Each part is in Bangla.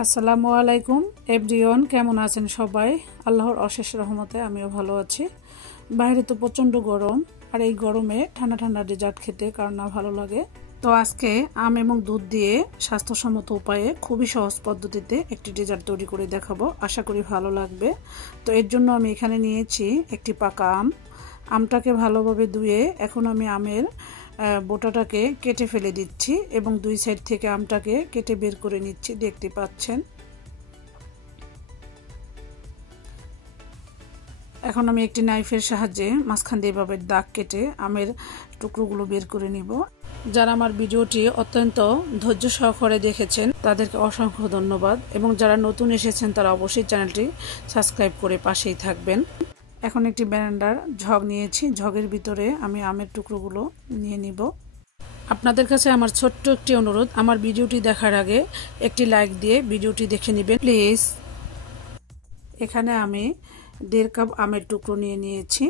আসসালামু আলাইকুম এভরিওয়ান, কেমন আছেন সবাই? আল্লাহর অশেষ রহমতে আমিও ভালো আছি। বাইরে তো প্রচণ্ড গরম, আর এই গরমে ঠান্ডা ঠান্ডা ডেজার্ট খেতে কার না ভালো লাগে। তো আজকে আম এবং দুধ দিয়ে স্বাস্থ্যসম্মত উপায়ে খুবই সহজ পদ্ধতিতে একটি ডেজার্ট তৈরি করে দেখাবো, আশা করি ভালো লাগবে। তো এর জন্য আমি এখানে নিয়েছি একটি পাকা আম। আমটাকে ভালোভাবে ধুয়ে এখন আমি আমের বোটাটাকে কেটে ফেলে দিচ্ছি এবং দুই সাইড থেকে আমটাকে কেটে বের করে নিচ্ছি, দেখতে পাচ্ছেন। এখন আমি একটি নাইফের সাহায্যে মাঝখান দিয়ে এভাবে দাগ কেটে আমের টুকরোগুলো বের করে নিব। যারা আমার ভিডিওটি অত্যন্ত ধৈর্য সহকারে দেখেছেন তাদেরকে অসংখ্য ধন্যবাদ, এবং যারা নতুন এসেছেন তারা অবশ্যই চ্যানেলটি সাবস্ক্রাইব করে পাশেই থাকবেন। এখন একটি ব্লেন্ডার ঝগ নিয়েছি, ঝগের ভিতরে আমি আমের টুকরোগুলো নিয়ে নিব। আপনাদের কাছে আমার ছোট্ট একটি অনুরোধ, আমার ভিডিওটি দেখার আগে একটি লাইক দিয়ে ভিডিওটি দেখে নেবেন প্লিজ। এখানে আমি 1.5 কাপ আমের টুকরো নিয়ে নিয়েছি।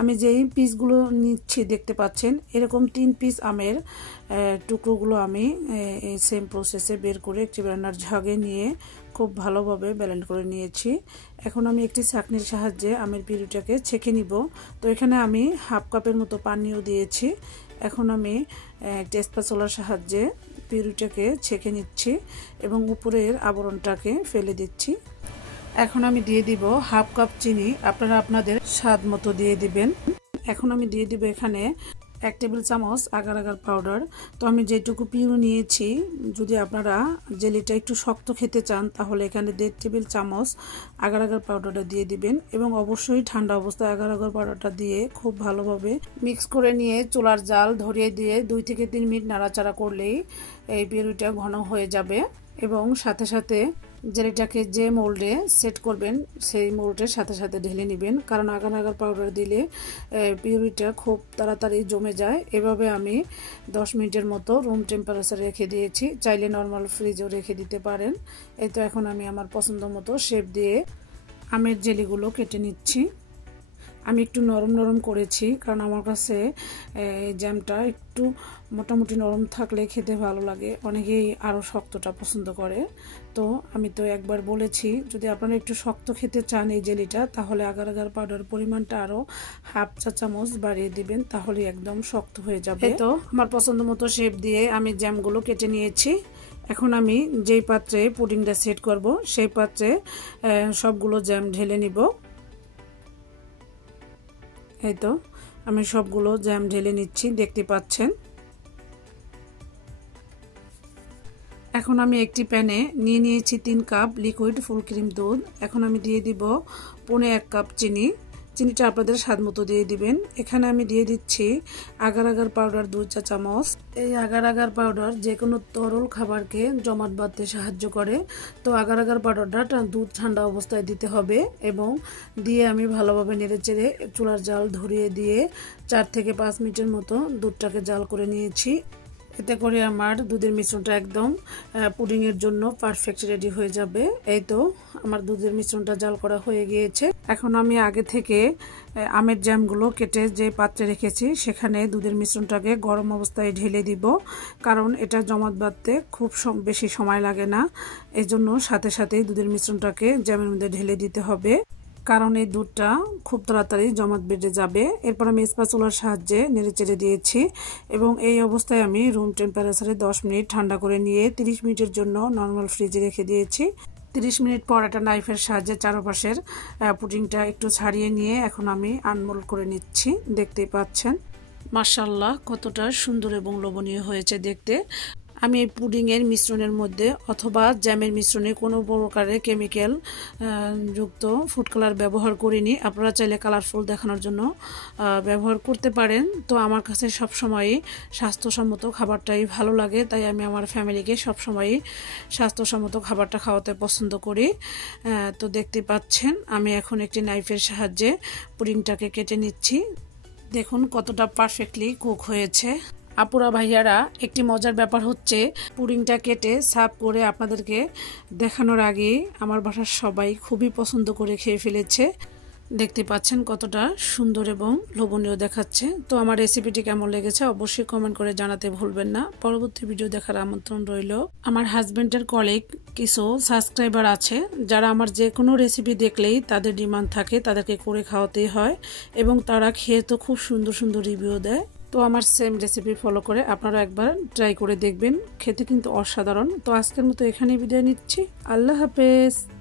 আমি যেই পিসগুলো নিচ্ছি দেখতে পাচ্ছেন, এরকম 3 পিস আমের টুকরোগুলো আমি সেম প্রসেসে বের করে একটি ব্লেন্ডার ঝগে নিয়ে খুব ভালোভাবে ব্লেন্ড করে নিয়েছি। এখন আমি একটি ছাঁকনির সাহায্যে আমের পিউরিটাকে ছেঁকে নিব। তো এখানে আমি 1/2 কাপের মতো পানিও দিয়েছি। এখন আমি স্প্যাচুলার সাহায্যে পিউরিটাকে ছেঁকে নিচ্ছি এবং উপরের আবরণটাকে ফেলে দিচ্ছি। এখন আমি দিয়ে দিব 1/2 কাপ চিনি, আপনারা আপনাদের স্বাদ মতো দিয়ে দিবেন। এখন আমি দিয়ে দিব এখানে 1 টেবিল চামচ আগার আগার পাউডার। তো আমি যেটুকু পিউরি নিয়েছি, যদি আপনারা জেলিটা একটু শক্ত খেতে চান তাহলে এখানে 1.5 টেবিল চামচ আগার আগার পাউডারটা দিয়ে দিবেন, এবং অবশ্যই ঠান্ডা অবস্থায় আগার আগার পাউডারটা দিয়ে খুব ভালোভাবে মিক্স করে নিয়ে চুলার জাল ধরিয়ে দিয়ে 2 থেকে 3 মিনিট নাড়াচাড়া করলেই এই পিউরিটা ঘন হয়ে যাবে। এবং সাথে সাথে জেলিটাকে যে মোল্ডে সেট করবেন সেই মোল্ডের সাথে সাথে ঢেলে নেবেন, কারণ আগার আগার পাউডার দিলে পিউরিটা খুব তাড়াতাড়ি জমে যায়। এভাবে আমি 10 মিনিটের মতো রুম টেম্পারেচার রেখে দিয়েছি, চাইলে নর্মাল ফ্রিজেও রেখে দিতে পারেন। এই তো এখন আমি আমার পছন্দ মতো শেপ দিয়ে আমের জেলিগুলো কেটে নিচ্ছি। আমি একটু নরম নরম করেছি, কারণ আমার কাছে এই জ্যামটা একটু মোটামুটি নরম থাকলে খেতে ভালো লাগে, অনেকেই আরও শক্তটা পছন্দ করে। তো আমি তো একবার বলেছি, যদি আপনারা একটু শক্ত খেতে চান এই জেলিটা, তাহলে আগার আগার পাউডার পরিমাণটা আরও 1/2 চা চামচ বাড়িয়ে দিবেন, তাহলে একদম শক্ত হয়ে যাবে। তো আমার পছন্দ মতো শেপ দিয়ে আমি জ্যামগুলো কেটে নিয়েছি। এখন আমি যেই পাত্রে পুডিংটা সেট করব সেই পাত্রে সবগুলো জ্যাম ঢেলে নিব। এই তো আমি সবগুলো জ্যাম ঢেলে নিচ্ছি, দেখতে পাচ্ছেন। এখন আমি একটি প্যানে নিয়ে নিয়েছি 3 কাপ লিকুইড ফুল ক্রিম দুধ। এখন আমি দিয়ে দিব 1.25 কাপ চিনি। চিনিটা আপনাদের স্বাদ মতো দিয়ে দিবেন। এখানে আমি দিয়ে দিচ্ছি আগার আগার পাউডার 2 চা চামচ। এই আগার আগার পাউডার যে কোনো তরল খাবারকে জমাট বাঁধতে সাহায্য করে। তো আগার আগার পাউডারটা দুধ ঠান্ডা অবস্থায় দিতে হবে, এবং দিয়ে আমি ভালোভাবে নেড়েচেড়ে চুলার জাল ধরিয়ে দিয়ে 4 থেকে 5 মিনিটের মতো দুধটাকে জাল করে নিয়েছি। এতে করে আমার দুধের মিশ্রণটা একদম পুডিংয়ের জন্য পারফেক্ট রেডি হয়ে যাবে। এই তো আমার দুধের মিশ্রণটা জাল করা হয়ে গিয়েছে। এখন আমি আগে থেকে আমের জ্যামগুলো কেটে যে পাত্রে রেখেছি সেখানে দুধের মিশ্রণটাকে গরম অবস্থায় ঢেলে দিব, কারণ এটা জমাট বাঁধতে খুব বেশি সময় লাগে না। এই জন্য সাথে সাথেই দুধের মিশ্রণটাকে জ্যামের মধ্যে ঢেলে দিতে হবে, কারণ এই দুধটা খুব তাড়াতাড়ি জমাট বেঁধে যাবে। এরপর আমি স্প্যাচুলার সাহায্যে নেড়েচেড়ে দিয়েছি, এবং এই অবস্থায় আমি রুম টেম্পারেচারে 10 মিনিট ঠান্ডা করে নিয়ে 30 মিনিটের জন্য নর্মাল ফ্রিজে রেখে দিয়েছি। 30 মিনিট পর একটা নাইফের সাহায্যে চারপাশের পুডিংটা একটু ছাড়িয়ে নিয়ে এখন আমি আনমোল্ড করে নিচ্ছি, দেখতেই পাচ্ছেন। মাশাআল্লাহ, কতটা সুন্দর এবং লোভনীয় হয়েছে দেখতে। আমি এই পুডিংয়ের মিশ্রণের মধ্যে অথবা জ্যামের মিশ্রণে কোনো প্রকারের কেমিক্যাল যুক্ত ফুড কালার ব্যবহার করিনি। আপনারা চাইলে কালারফুল দেখানোর জন্য ব্যবহার করতে পারেন। তো আমার কাছে সবসময়ই স্বাস্থ্যসম্মত খাবারটাই ভালো লাগে, তাই আমি আমার ফ্যামিলিকে সবসময়ই স্বাস্থ্যসম্মত খাবারটা খাওয়াতে পছন্দ করি। তো দেখতে পাচ্ছেন আমি এখন একটি নাইফের সাহায্যে পুডিংটাকে কেটে নিচ্ছি। দেখুন কতটা পারফেক্টলি কুক হয়েছে। আপুরা ভাইয়ারা, একটি মজার ব্যাপার হচ্ছে, পুডিংটা কেটে সার্ভ করে আপনাদেরকে দেখানোর আগে আমার বাসার সবাই খুবই পছন্দ করে খেয়ে ফেলেছে। দেখতে পাচ্ছেন কতটা সুন্দর এবং লোভনীয় দেখাচ্ছে। তো আমার রেসিপিটি কেমন লেগেছে অবশ্যই কমেন্ট করে জানাতে ভুলবেন না। পরবর্তী ভিডিও দেখার আমন্ত্রণ রইল। আমার হাজবেন্ডের কলিগ কিছু সাবস্ক্রাইবার আছে যারা আমার যে কোনো রেসিপি দেখলেই তাদের ডিমান্ড থাকে, তাদেরকে করে খাওয়াতেই হয় এবং তারা খেয়ে তো খুব সুন্দর সুন্দর রিভিউ দেয়। তো আমার সেম রেসিপি ফলো করে আপনারা একবার ট্রাই করে দেখবেন, খেতে কিন্তু অসাধারণ। তো আজকের মতো এখানেই বিদায় নিচ্ছি। আল্লাহ হাফেজ।